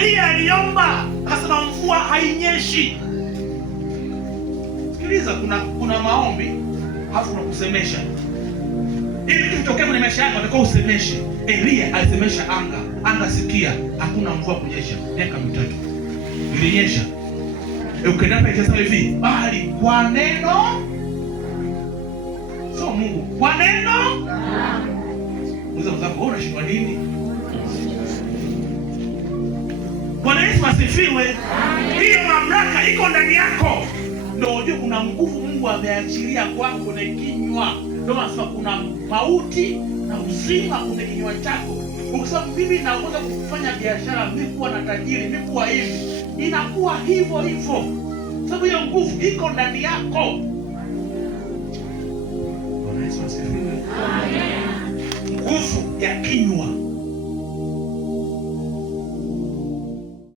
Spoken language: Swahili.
Elia aliomba akasema mvua hainyeshi. Sikiliza, kuna maombi halafu kuna kusemesha. Ili kitu kitokee kwenye maisha yako unatakiwa usemeshe. Elia alisemesha anga sikia, hakuna mvua kunyesha miaka 3. Ilinyesha. Ukienda hapa ikisema hivi, bali kwa neno, sio Mungu, kwa neno. Wewe unashindwa nini? Bwana Yesu asifiwe. Hiyo mamlaka iko ndani yako. Ndio unajua kuna nguvu Mungu ameachilia kwako na kinywa. Ndio maana kuna mauti na uzima kwenye kinywa chako. Ukisema mimi naweza kufanya biashara, mimi kuwa na tajiri, mimi kuwa hivi, inakuwa hivyo hivyo. Sababu hiyo nguvu iko ndani yako. Bwana Yesu asifiwe. Amen. Nguvu ya kinywa.